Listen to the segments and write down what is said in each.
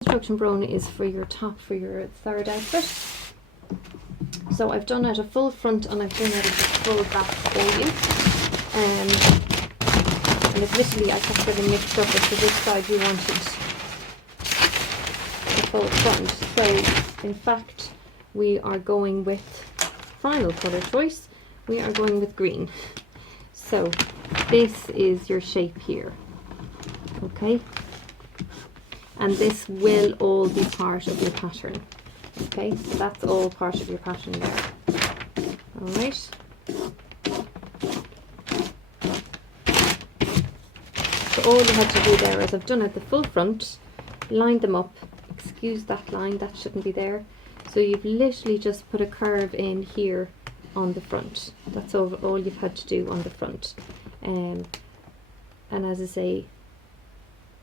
Construction Bronagh is for your top, for your third outfit. So I've done out a full front and I've done out a full back for you. And it's literally, I kept getting mixed up as to which side you wanted the full front. So in fact, we are going with final colour choice. We are going with green. So this is your shape here. Okay. And this will all be part of your pattern. Okay, so that's all part of your pattern there. Alright. So all you had to do there is I've done at the full front, lined them up. Excuse that line, that shouldn't be there. So you've literally just put a curve in here on the front. That's all you've had to do on the front. And as I say,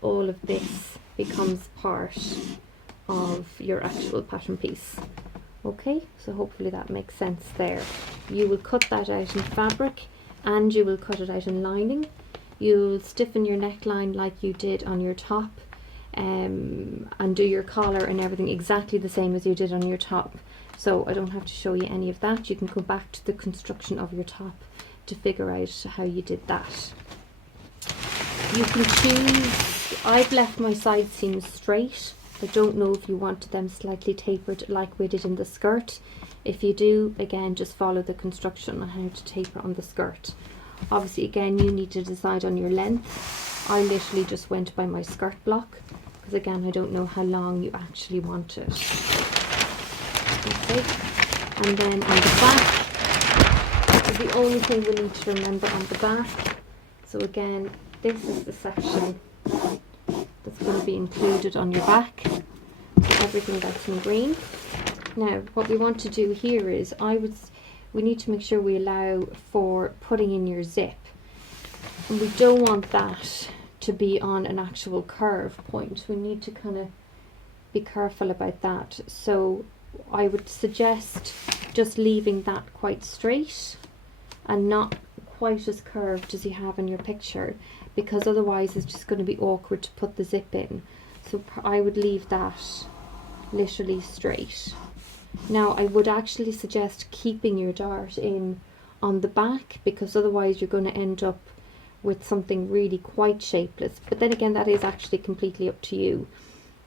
all of this becomes part of your actual pattern piece. Okay, so hopefully that makes sense there. You will cut that out in fabric and you will cut it out in lining. You'll stiffen your neckline like you did on your top, and do your collar and everything exactly the same as you did on your top. So I don't have to show you any of that. You can go back to the construction of your top to figure out how you did that. You can choose, I've left my side seams straight. I don't know if you want them slightly tapered like we did in the skirt. If you do, again, just follow the construction on how to taper on the skirt. Obviously, again, you need to decide on your length. I literally just went by my skirt block because, again, I don't know how long you actually want it. Okay, and then on the back, this is the only thing we need to remember on the back. So again, this is the section that's going to be included on your back, so everything that's in green. Now what we want to do here is we need to make sure we allow for putting in your zip, and we don't want that to be on an actual curve point. We need to kind of be careful about that. So I would suggest just leaving that quite straight and not quite as curved as you have in your picture, because otherwise it's just going to be awkward to put the zip in. So I would leave that literally straight. Now I would actually suggest keeping your dart in on the back, because otherwise you're going to end up with something really quite shapeless. But then again, that is actually completely up to you.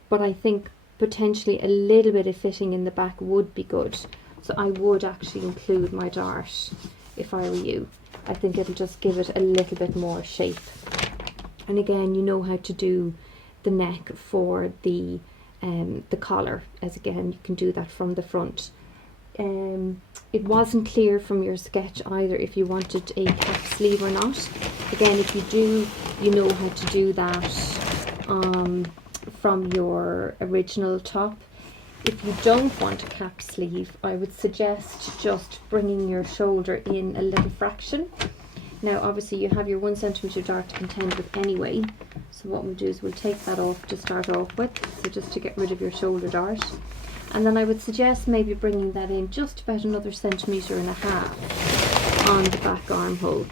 But I think potentially a little bit of fitting in the back would be good. So I would actually include my dart if I were you. I think it'll just give it a little bit more shape. And again, you know how to do the neck for the collar, as again you can do that from the front. It wasn't clear from your sketch either if you wanted a cap sleeve or not. Again, if you do, you know how to do that from your original top. If you don't want a cap sleeve, I would suggest just bringing your shoulder in a little fraction. Now obviously you have your 1 centimetre dart to contend with anyway, so what we'll do is we'll take that off to start off with, so just to get rid of your shoulder dart. And then I would suggest maybe bringing that in just about another 1.5 centimetres on the back armhole,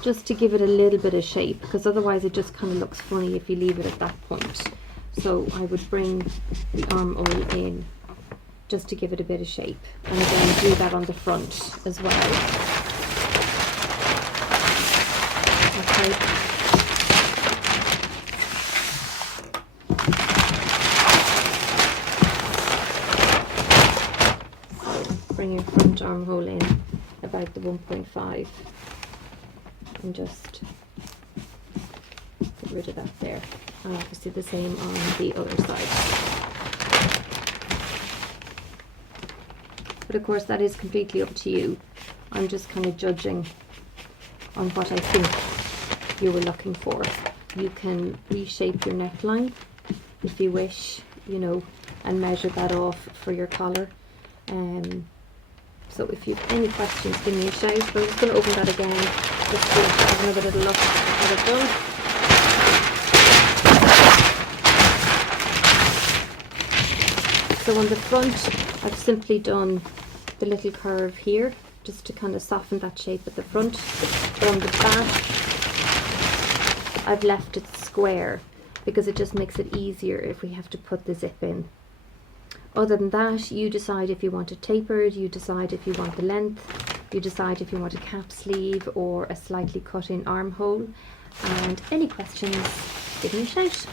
just to give it a little bit of shape, because otherwise it just kind of looks funny if you leave it at that point. So I would bring the armhole in just to give it a bit of shape, and again do that on the front as well. Okay. So bring your front armhole in about the 1.5 and just get rid of that there. And obviously the same on the other side. But of course that is completely up to you. I'm just kind of judging on what I think you were looking for. You can reshape your neckline if you wish, you know, and measure that off for your collar. So if you have any questions, give me a shout. But I'm just going to open that again just to have another little look at what I've done. So on the front, I've simply done the little curve here just to kind of soften that shape at the front. But on the back, I've left it square because it just makes it easier if we have to put the zip in. Other than that, you decide if you want it tapered, you decide if you want the length, you decide if you want a cap sleeve or a slightly cut in armhole. And any questions, give me a shout.